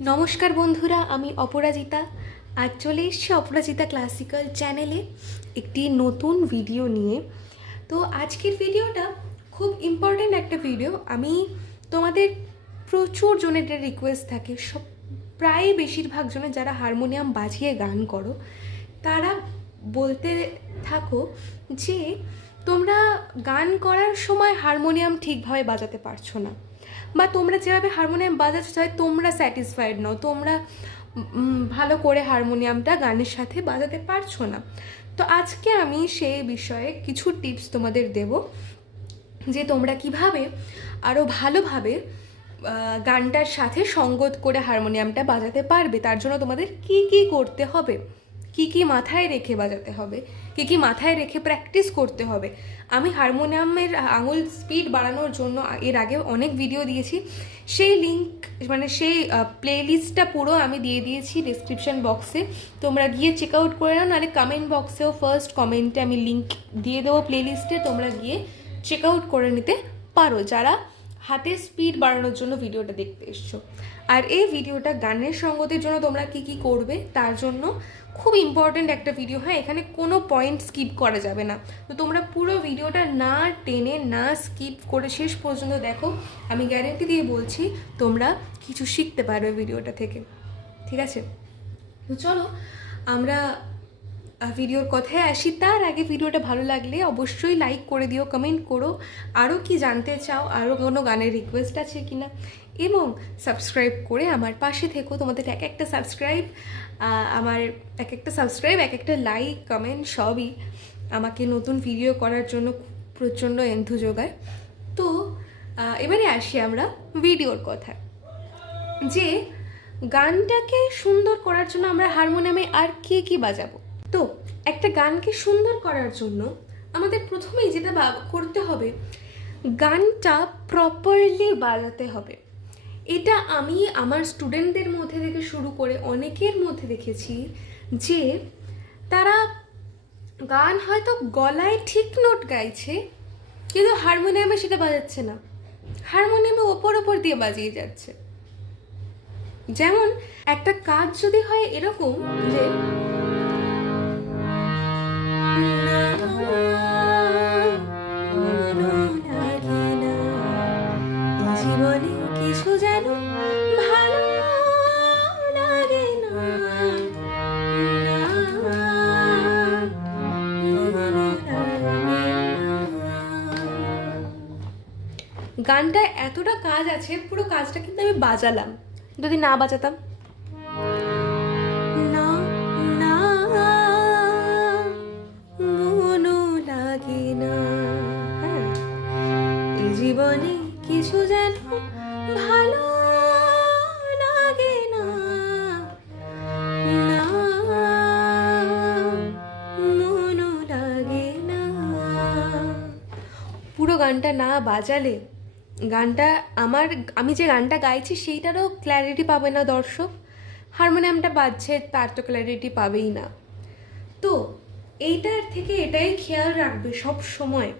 নমস্কার বন্ধুরা, আমি অপরাজিতা। আজ চলে এসেছি অপরাজিতা ক্লাসিক্যাল চ্যানেলে একটি নতুন ভিডিও নিয়ে। তো আজকের ভিডিওটা খুব ইম্পর্ট্যান্ট একটা ভিডিও। আমি তোমাদের প্রচুর জনের রিকোয়েস্ট থাকে, প্রায় বেশিরভাগ জনের যারা হারমোনিয়াম বাজিয়ে গান করো তারা বলতে থাকো যে তোমরা গান করার সময় হারমোনিয়াম ঠিকভাবে বাজাতে পারছো না, বা তোমরা যেভাবে হারমোনিয়াম বাজাচ্ছ তাই তোমরা স্যাটিসফাইড নও, তোমরা ভালো করে হারমোনিয়ামটা গানের সাথে বাজাতে পারছো না। তো আজকে আমি সেই বিষয়ে কিছু টিপস তোমাদের দেব যে তোমরা কিভাবে আরও ভালোভাবে গানটার সাথে সঙ্গত করে হারমোনিয়ামটা বাজাতে পারবে। তার জন্য তোমাদের কি কি করতে হবে, কি কি মাথায় রেখে বাজাতে হবে, কি কি মাথায় রেখে প্র্যাকটিস করতে হবে। আমি হারমোনিয়ামের আঙুল স্পিড বাড়ানোর জন্য এর আগে অনেক ভিডিও দিয়েছি, সেই লিঙ্ক সেই প্লেলিস্টটা পুরো আমি দিয়ে দিয়েছি ডিসক্রিপশন বক্সে। তোমরা গিয়ে চেক আউট করে নাও, নাহলে কমেন্ট বক্সেও ফার্স্ট কমেন্টে আমি লিঙ্ক দিয়ে দেবো প্লেলিস্টে, তোমরা গিয়ে চেক আউট করে নিতে পারো যারা হাতের স্পিড বাড়ানোর জন্য ভিডিওটা দেখতে এসছো। আর এই ভিডিওটা গানের সঙ্গতির জন্য তোমরা কি কি করবে তার জন্য খুব ইম্পর্ট্যান্ট একটা ভিডিও। হ্যাঁ, এখানে কোনো পয়েন্ট স্কিপ করা যাবে না। তো তোমরা পুরো ভিডিওটা না টেনে না স্কিপ করে শেষ পর্যন্ত দেখো, আমি গ্যারেন্টি দিয়ে বলছি তোমরা কিছু শিখতে পারবে ভিডিওটা থেকে। ঠিক আছে, তো চলো আমরা ভিডিওর কথায় আসি। তার আগে ভিডিওটা ভালো লাগলে অবশ্যই লাইক করে দিও, কমেন্ট করো আরও কি জানতে চাও, আরও কোনো গানের রিকোয়েস্ট আছে কিনা, এবং সাবস্ক্রাইব করে আমার পাশে থেকো। তোমাদের এক একটা সাবস্ক্রাইব এক একটা লাইক কমেন্ট সবই আমাকে নতুন ভিডিও করার জন্য প্রচণ্ড এন্থু যোগায়। তো এবারে আসি আমরা ভিডিওর কথায়, যে গানটাকে সুন্দর করার জন্য আমরা হারমোনিয়ামে আর কি কি বাজাবো। তো একটা গানকে সুন্দর করার জন্য আমাদের প্রথমেই যেটা করতে হবে, গানটা প্রপারলি বাজাতে হবে। এটা আমি আমার স্টুডেন্টদের মধ্যে থেকে শুরু করে অনেকের মধ্যে দেখেছি যে তারা গান হয়তো গলায় ঠিক নোট গাইছে কিন্তু হারমোনিয়ামে সেটা বাজাচ্ছে না, হারমোনিয়ামে ওপর দিয়ে বাজিয়ে যাচ্ছে। যেমন একটা কাজ যদি হয় এরকম যে জীবনে কিছু যেন ভালো লাগে না, গানটা এতটা কাজ আছে, পুরো কাজটা কিন্তু আমি বাজালাম। যদি না বাজাতাম, না না মনো লাগে না, জীবনে কিছু যেন ভালো লাগে না, না মনো লাগে না, পুরো গানটা না বাজালে গানটা আমি যে গানটা গাইছি সেইটারও ক্ল্যারিটি পাবে না দর্শক, হারমোনিয়ামটা বাজছে তার তো ক্ল্যারিটি পাবেই না। তো এইটার থেকে এটাই খেয়াল রাখবে সব সময়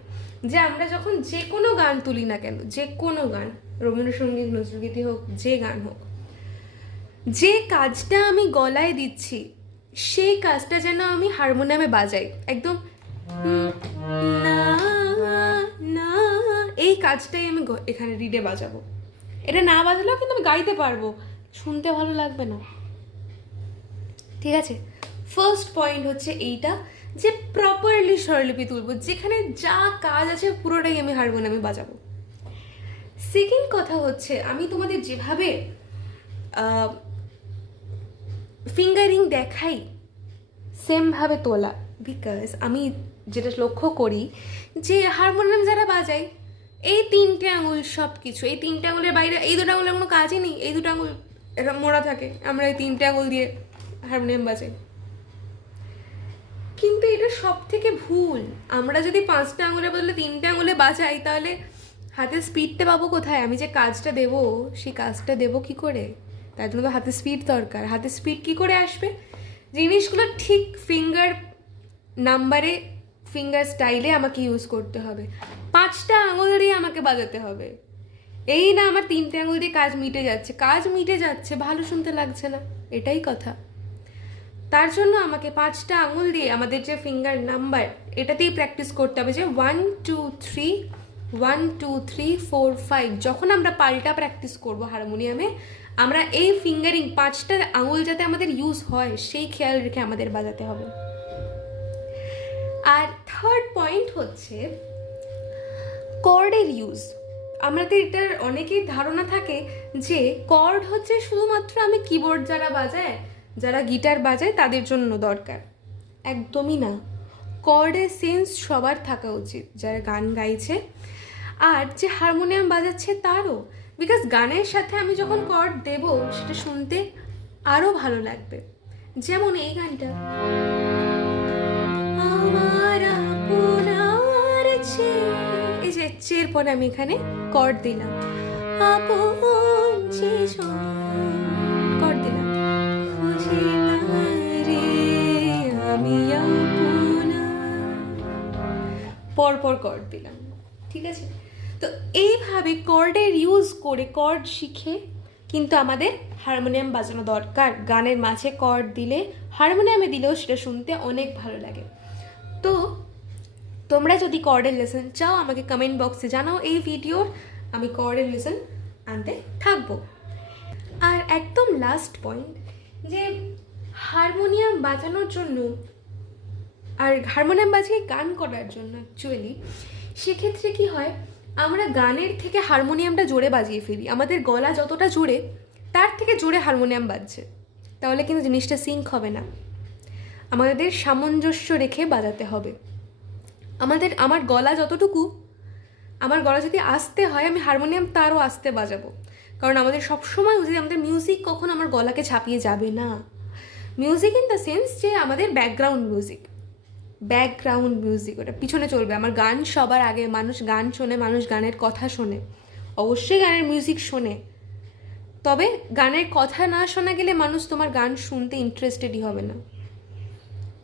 যে আমরা যখন যে কোনো গান তুলি না কেন, যে কোনো গান, রবীন্দ্রসঙ্গীত নজরুলগীতি হোক, যে গান হোক, যে কাজটা আমি গলায় দিচ্ছি সেই কাজটা যেন আমি হারমোনিয়ামে বাজাই একদম না না, এই কাজটাই আমি এখানে রিডে বাজাবো। এটা না বাজালেও কিন্তু আমি গাইতে পারবো, শুনতে ভালো লাগবে না। ঠিক আছে, ফার্স্ট পয়েন্ট হচ্ছে এইটা যে প্রপারলি স্বরলিপি তুলবো, যেখানে যা কাজ আছে পুরোটাই আমি হারমোনিয়ামে বাজাবো। সেকেন্ড কথা হচ্ছে আমি তোমাদের যেভাবে ফিঙ্গারিং দেখাই সেমভাবে তোলা। বিকজ আমি যেটা লক্ষ্য করি যে হারমোনিয়াম যারা বাজায় এই তিনটে আঙুল সব কিছু, এই তিনটে আঙুলের বাইরে এই দুটো আঙুলের কোনো কাজই নেই, এই দুটো আঙুল এরকম মোড়া থাকে, আমরা এই তিনটে আঙুল দিয়ে হারমোনিয়াম বাজাই। কিন্তু এটা সব থেকে ভুল। আমরা যদি 5টা আঙুলের বদলে 3টে আঙুলে বাজাই তাহলে হাতের স্পিডটা পাবো কোথায়? আমি যে কাজটা দেবো সেই কাজটা দেবো কি করে? তার জন্য তো হাতের স্পিড দরকার। হাতের স্পিড কি করে আসবে? জিনিসগুলো ঠিক ফিঙ্গার নাম্বারে, ফিঙ্গার স্টাইলে আমাকে ইউজ করতে হবে, 5টা আঙুল দিয়ে আমাকে বাজাতে হবে। এই না আমার 3টে আঙুল দিয়ে কাজ মিটে যাচ্ছে, কাজ মিটে যাচ্ছে, ভালো শুনতে লাগছে না, এটাই কথা। তার জন্য আমাকে 5টা আঙুল দিয়ে আমাদের যে ফিঙ্গার নাম্বার এটাতেই প্র্যাকটিস করতে হবে, যে 1 2 3 1 2 3 4 5। যখন আমরা পাল্টা প্র্যাকটিস করব হারমোনিয়ামে, আমরা এই ফিঙ্গারিং 5টা আঙুল যাতে আমাদের ইউজ হয় সেই খেয়াল রেখে আমাদের বাজাতে হবে। আর থার্ড পয়েন্ট হচ্ছে কর্ডের ইউজ। আমাদের এটার অনেকেই ধারণা থাকে যে কর্ড হচ্ছে শুধুমাত্র আমি কিবোর্ড যারা বাজায়, যারা গিটার বাজায় তাদের জন্য দরকার। একদমই না, কর্ডের সেন্স সবার থাকা উচিত, যারা গান গাইছে আর যে হারমোনিয়াম বাজাচ্ছে তারও। বিকজ গানের সাথে আমি যখন কর্ড দেব সেটা শুনতে আরও ভালো লাগবে। যেমন এই গানটা, আমার আপনার চেয়ে, এই যে চের পরে আমি এখানে কর্ড দিলাম, আপন যে কর্ড দিলাম, খুঁজে তারে আমি পরপর কর্ড দিলাম, ঠিক আছে? তো এইভাবে কর্ডের ইউজ করে, কর্ড শিখে কিন্তু আমাদের হারমোনিয়াম বাজানো দরকার। গানের মাঝে কর্ড দিলে, হারমোনিয়ামে দিলেও সেটা শুনতে অনেক ভালো লাগে। তো তোমরা যদি কর্ডের লেসন চাও আমাকে কমেন্ট বক্সে জানাও এই ভিডিওর, আমি কর্ডের লেসন আনতে থাকবো। আর একদম লাস্ট পয়েন্ট, যে হারমোনিয়াম বাজানোর জন্য আর হারমোনিয়াম বাজিয়ে গান করার জন্য অ্যাকচুয়ালি সেক্ষেত্রে কি হয়, আমরা গানের থেকে হারমোনিয়ামটা জোরে বাজিয়ে ফেলি। আমাদের গলা যতটা জোরে তার থেকে জোরে হারমোনিয়াম বাজছে, তাহলে কিন্তু জিনিসটা সিঙ্ক হবে না। আমাদের সামঞ্জস্য রেখে বাজাতে হবে। আমার গলা যতটুকু, আমার গলা যদি আস্তে হয় আমি হারমোনিয়াম তারও আস্তে বাজাবো, কারণ আমাদের সবসময় উচিত আমাদের মিউজিক কখনো আমার গলাকে ছাপিয়ে যাবে না। মিউজিক ইন দ্য সেন্স যে আমাদের ব্যাকগ্রাউন্ড মিউজিক, ওটা পিছনে চলবে। আমার গান সবার আগে, মানুষ গান শোনে, মানুষ গানের কথা শোনে, অবশ্যই গানের মিউজিক শোনে, তবে গানের কথা না শোনা গেলে মানুষ তোমার গান শুনতে ইন্টারেস্টেডই হবে না,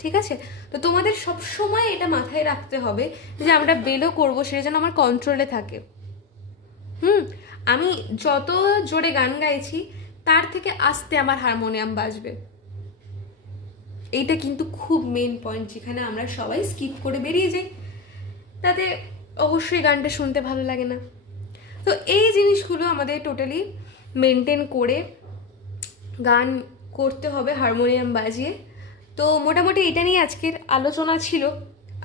ঠিক আছে? তো তোমাদের সবসময় এটা মাথায় রাখতে হবে যে আমরা বেলো করবো সেটা যেন আমার কন্ট্রোলে থাকে। আমি যত জোরে গান গাইছি তার থেকে আস্তে আমার হারমোনিয়াম বাজবে। এইটা কিন্তু খুব মেন পয়েন্ট, যেখানে আমরা সবাই স্কিপ করে বেরিয়ে যাই, তাতে অবশ্যই গানটা শুনতে ভালো লাগে না। তো এই জিনিসগুলো আমাদের টোটালি মেনটেন করে গান করতে হবে হারমোনিয়াম বাজিয়ে। তো মোটামুটি এটা নিয়ে আজকের আলোচনা ছিল।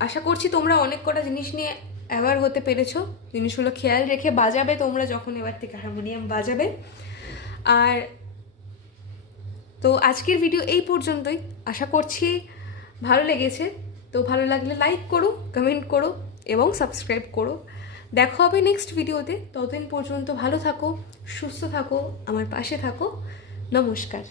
আশা করছি তোমরা অনেক কটা জিনিস নিয়ে অ্যাওয়ার হতে পেরেছো, জিনিসগুলো খেয়াল রেখে বাজাবে তোমরা যখন এবার থেকে হারমোনিয়াম বাজাবে। আর তো আজকের ভিডিও এই পর্যন্তই, আশা করছি ভালো লেগেছে। তো ভালো লাগলে লাইক করো, কমেন্ট করো এবং সাবস্ক্রাইব করো। দেখা হবে নেক্সট ভিডিওতে। ততদিন পর্যন্ত ভালো থাকো, সুস্থ থাকো, আমার পাশে থাকো। নমস্কার।